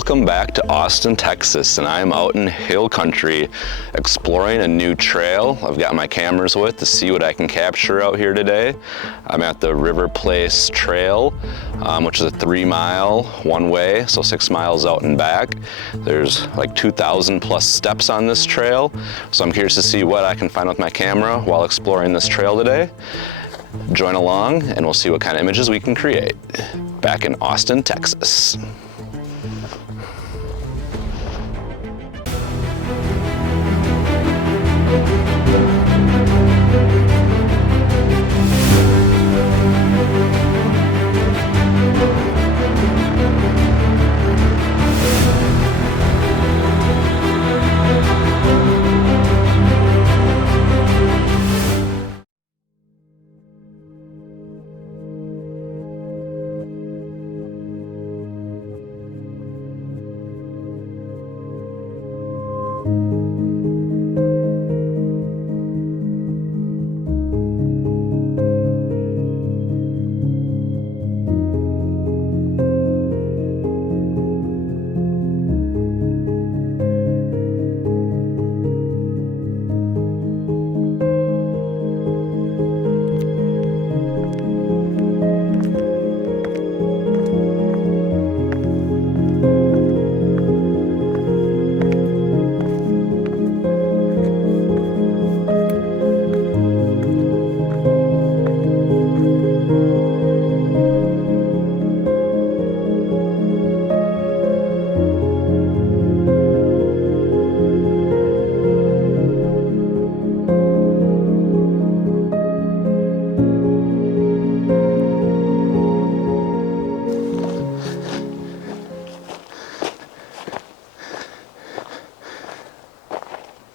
Welcome back to Austin, Texas, and I'm out in hill country exploring a new trail. I've got my cameras with to see what I can capture out here today. I'm at the River Place Trail, which is a 3-mile one way, so 6 miles out and back. There's like 2,000 plus steps on this trail, so I'm curious to see what I can find with my camera while exploring this trail today. Join along and we'll see what kind of images we can create. Back in Austin, Texas.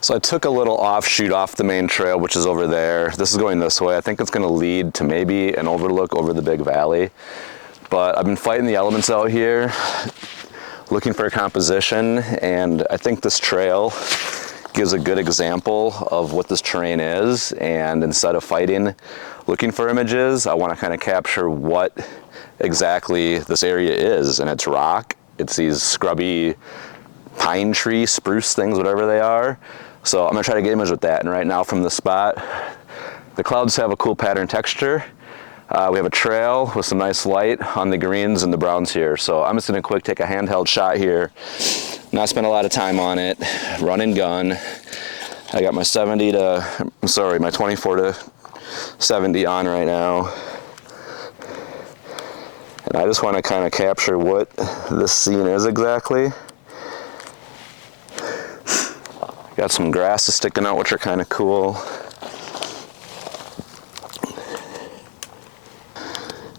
So I took a little offshoot off the main trail, which is over there. This is going this way. I think it's going to lead to maybe an overlook over the big valley. But I've been fighting the elements out here, looking for a composition, and I think this trail gives a good example of what this terrain is. And instead of fighting, looking for images, I want to kind of capture what exactly this area is. And it's rock, it's these scrubby pine tree, spruce things, whatever they are. So I'm gonna try to get an image with that. And right now from the spot, the clouds have a cool pattern texture. We have a trail with some nice light on the greens and the browns here. So I'm just gonna quick take a handheld shot here, not spend a lot of time on it, run and gun. I got my my 24 to 70 on right now. And I just wanna kind of capture what this scene is exactly. Got some grasses sticking out, which are kind of cool.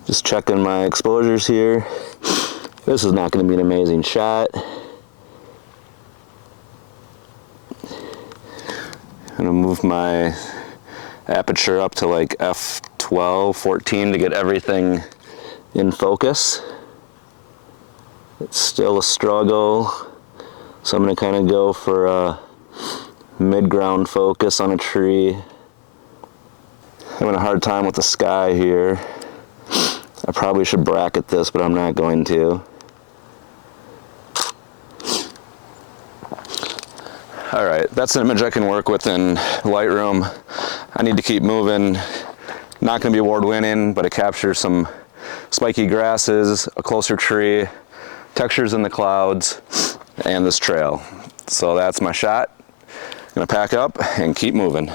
Just checking my exposures here. This is not going to be an amazing shot. I'm going to move my aperture up to like f12, 14 to get everything in focus. It's still a struggle, so I'm going to kind of go for a mid-ground focus on a tree. Having a hard time with the sky here. I probably should bracket this, but I'm not going to. Alright, that's an image I can work with in Lightroom. I need to keep moving. Not going to be award-winning, but it captures some spiky grasses, a closer tree, textures in the clouds, and this trail. So that's my shot. I'm gonna pack up and keep moving.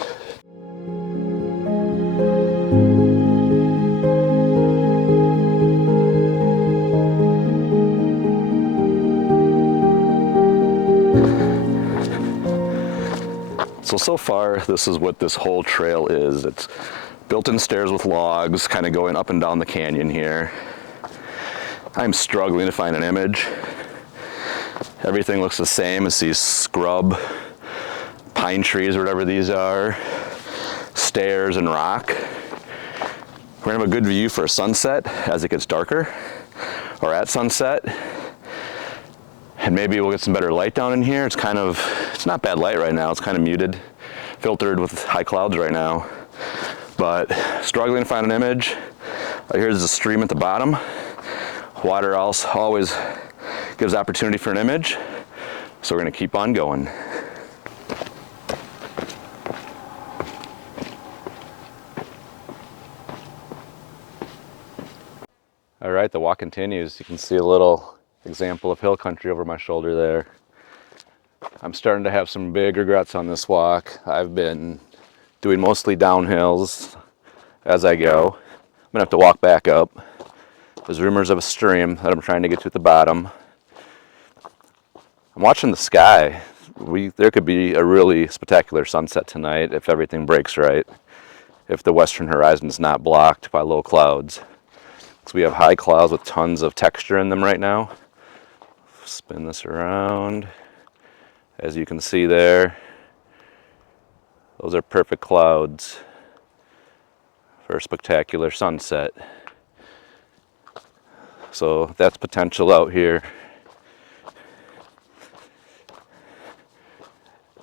So far, this is what this whole trail is. It's built-in stairs with logs, kind of going up and down the canyon here. I'm struggling to find an image. Everything looks the same as these scrub pine trees or whatever these are, stairs and rock. We're gonna have a good view for a sunset as it gets darker, or at sunset. And maybe we'll get some better light down in here. It's not bad light right now. It's kind of muted, filtered with high clouds right now. But struggling to find an image. Here's the stream at the bottom. Water always gives opportunity for an image. So we're gonna keep on going. All right, the walk continues. You can see a little example of hill country over my shoulder there. I'm starting to have some big regrets on this walk. I've been doing mostly downhills as I go. I'm gonna have to walk back up. There's rumors of a stream that I'm trying to get to at the bottom. I'm watching the sky. There could be a really spectacular sunset tonight if everything breaks right, if the western horizon is not blocked by low clouds. So we have high clouds with tons of texture in them right now. Spin this around. As you can see there, those are perfect clouds for a spectacular sunset. So that's potential out here.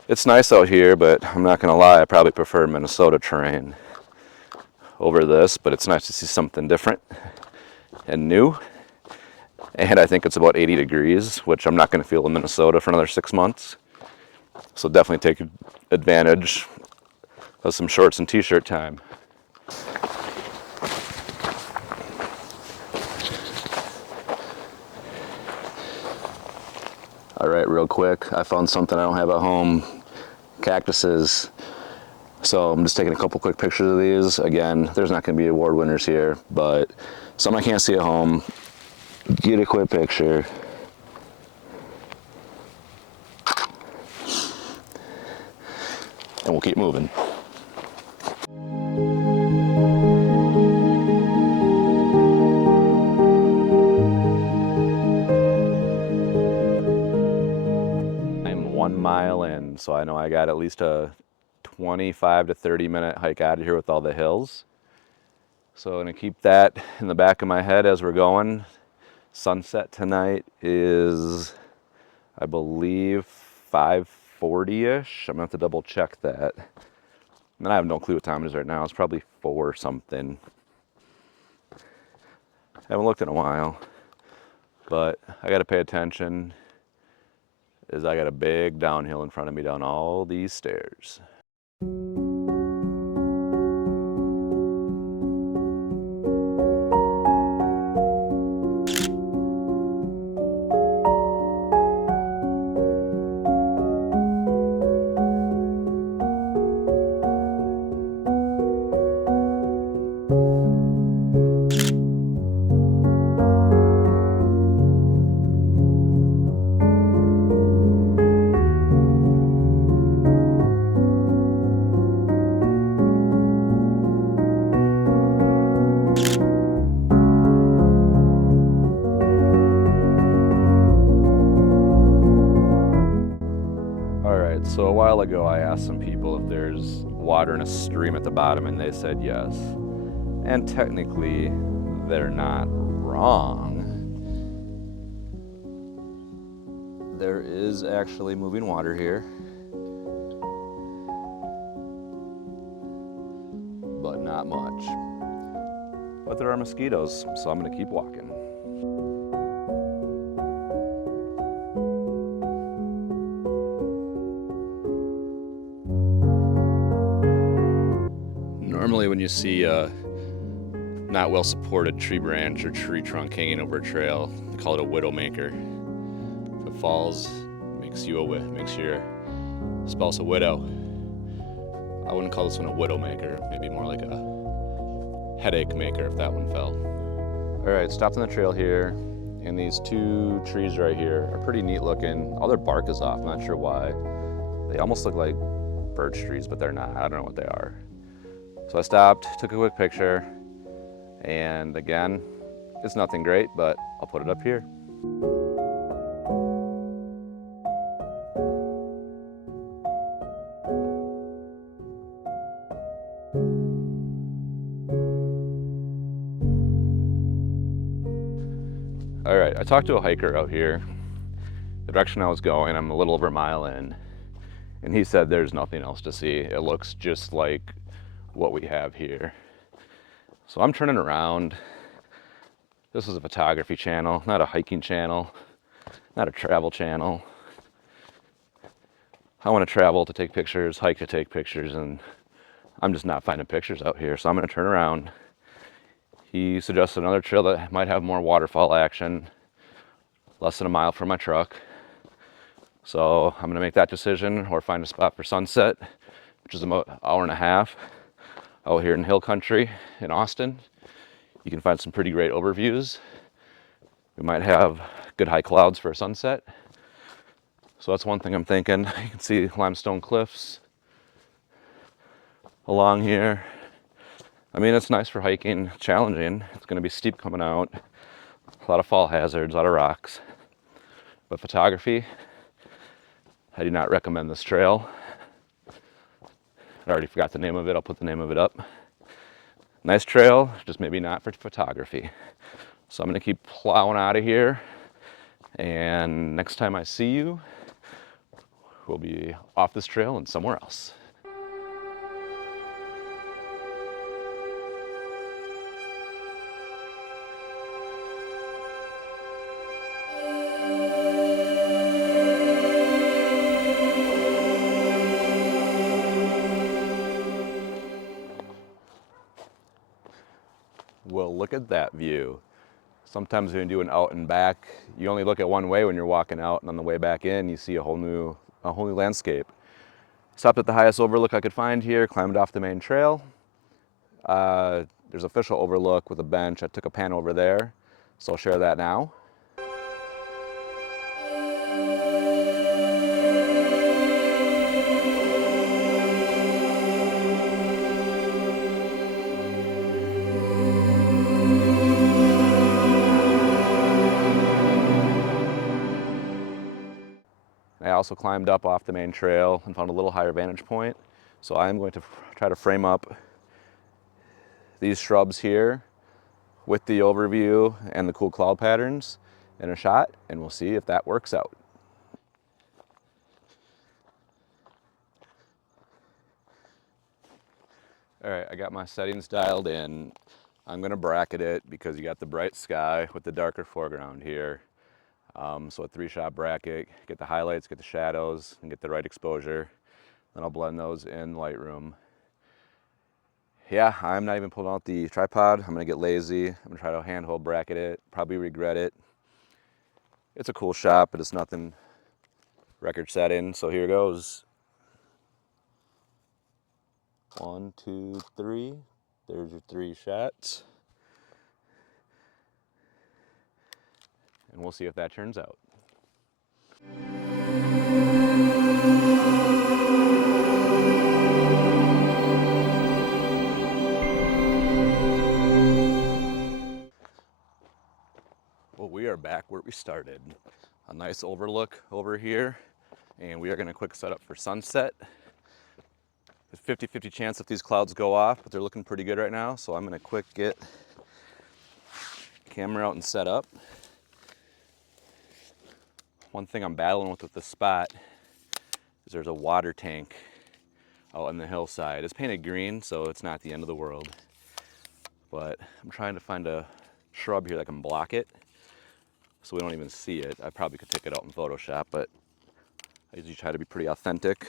It's nice out here, but I'm not gonna lie, I probably prefer Minnesota terrain over this, but it's nice to see something different and new. And I think it's about 80 degrees, which I'm not gonna feel in Minnesota for another 6 months. So definitely take advantage of some shorts and t-shirt time. All right, real quick, I found something I don't have at home, cactuses. So I'm just taking a couple quick pictures of these. Again, there's not gonna be award winners here, but some I can't see at home. Get a quick picture. And we'll keep moving. I'm 1 mile in, so I know I got at least a 25 to 30-minute hike out of here with all the hills. So I'm gonna keep that in the back of my head as we're going. Sunset tonight is, I believe, 5:40-ish. I'm gonna have to double check that. And I have no clue what time it is right now. It's probably 4 something. Haven't looked in a while, but I gotta pay attention as I got a big downhill in front of me down all these stairs. So a while ago I asked some people if there's water in a stream at the bottom, and they said yes. And technically they're not wrong. There is actually moving water here, but not much. But there are mosquitoes, so I'm gonna keep walking. Normally when you see a not well supported tree branch or tree trunk hanging over a trail, they call it a widowmaker. If it falls, it makes your spouse a widow. I wouldn't call this one a widowmaker, maybe more like a headache maker if that one fell. All right, stopped on the trail here, and these 2 trees right here are pretty neat looking. All their bark is off, I'm not sure why. They almost look like birch trees, but they're not. I don't know what they are. So I stopped, took a quick picture, and again, it's nothing great, but I'll put it up here. All right, I talked to a hiker out here. The direction I was going, I'm a little over a mile in, and he said there's nothing else to see. It looks just like what we have here. So I'm turning around. This is a photography channel, not a hiking channel. not a travel channel. I want to travel to take pictures, hike to take pictures, and I'm just not finding pictures out here, so I'm going to turn around. He suggested another trail that might have more waterfall action, less than a mile from my truck. So I'm going to make that decision or find a spot for sunset, which is about an hour and a half out here in hill country in Austin. You can find some pretty great overviews. We might have good high clouds for a sunset. So that's one thing I'm thinking. You can see limestone cliffs along here. I mean, it's nice for hiking, challenging. It's going to be steep coming out, a lot of fall hazards, a lot of rocks. But photography, I do not recommend this trail. I already forgot the name of it. I'll put the name of it up. Nice trail, just maybe not for photography. So I'm going to keep plowing out of here. And next time I see you, we'll be off this trail and somewhere else. Well, look at that view. Sometimes when you do an out and back, you only look at one way when you're walking out, and on the way back in, you see a whole new landscape. Stopped at the highest overlook I could find here, climbed off the main trail. There's official overlook with a bench. I took a pan over there, so I'll share that now. I also climbed up off the main trail and found a little higher vantage point. So I'm going to try to frame up these shrubs here with the overview and the cool cloud patterns in a shot, and we'll see if that works out. All right, I got my settings dialed in. I'm gonna bracket it because you got the bright sky with the darker foreground here. So a 3-shot bracket, get the highlights, get the shadows, and get the right exposure. Then I'll blend those in Lightroom. Yeah, I'm not even pulling out the tripod. I'm gonna get lazy. I'm gonna try to handhold bracket it, probably regret it. It's a cool shot, but it's nothing record setting. So here goes. 1, 2, 3. There's your 3 shots. And we'll see if that turns out. Well, we are back where we started. A nice overlook over here, and we are gonna quick set up for sunset. There's 50-50 chance if these clouds go off, but they're looking pretty good right now, so I'm gonna quick get camera out and set up. One thing I'm battling with this spot is there's a water tank out on the hillside. It's painted green, so it's not the end of the world. But I'm trying to find a shrub here that can block it so we don't even see it. I probably could take it out in Photoshop, but I usually try to be pretty authentic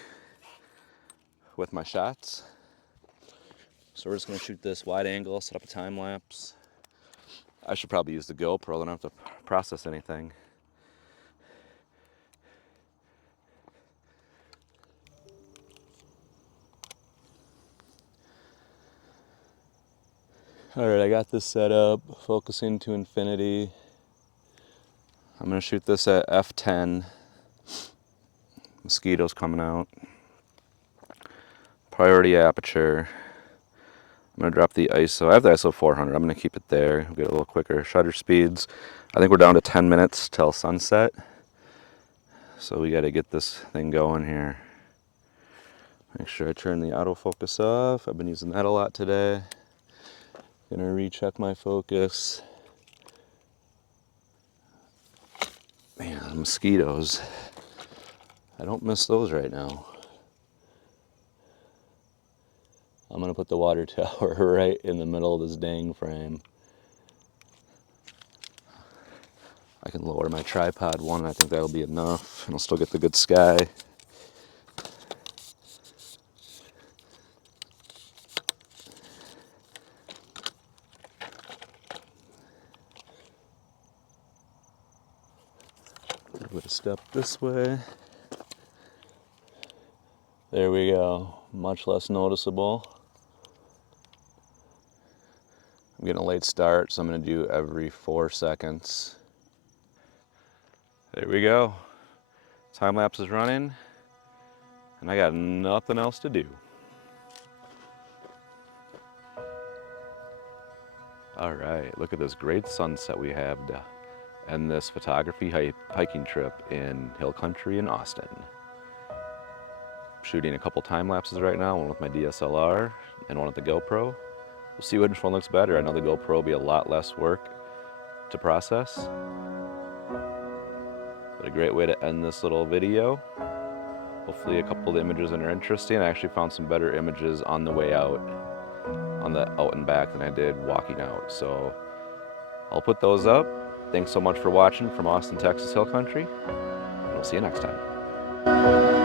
with my shots. So we're just gonna shoot this wide angle, set up a time lapse. I should probably use the GoPro, then I don't have to process anything. All right, I got this set up, focusing to infinity. I'm gonna shoot this at f10. Mosquitoes coming out. Priority aperture. I'm gonna drop the ISO. I have the ISO 400. I'm gonna keep it there. We'll get a little quicker shutter speeds. I think we're down to 10 minutes till sunset. So we gotta get this thing going here. Make sure I turn the autofocus off. I've been using that a lot today. Gonna recheck my focus. Man, mosquitoes. I don't miss those right now. I'm gonna put the water tower right in the middle of this dang frame. I can lower my tripod one, I think that'll be enough, and I'll still get the good sky. A little bit of step this way. There we go, much less noticeable. I'm getting a late start, so I'm gonna do every 4 seconds. There we go. Time lapse is running, and I got nothing else to do. All right, look at this great sunset we have to end this photography hiking trip in hill country in Austin. I'm shooting a couple time lapses right now, one with my DSLR and one with the GoPro. We'll see which one looks better. I know the GoPro will be a lot less work to process, but a great way to end this little video. Hopefully a couple of the images are interesting. I actually found some better images on the way out, on the out and back, than I did walking out. So I'll put those up. Thanks so much for watching from Austin, Texas Hill Country, and we'll see you next time.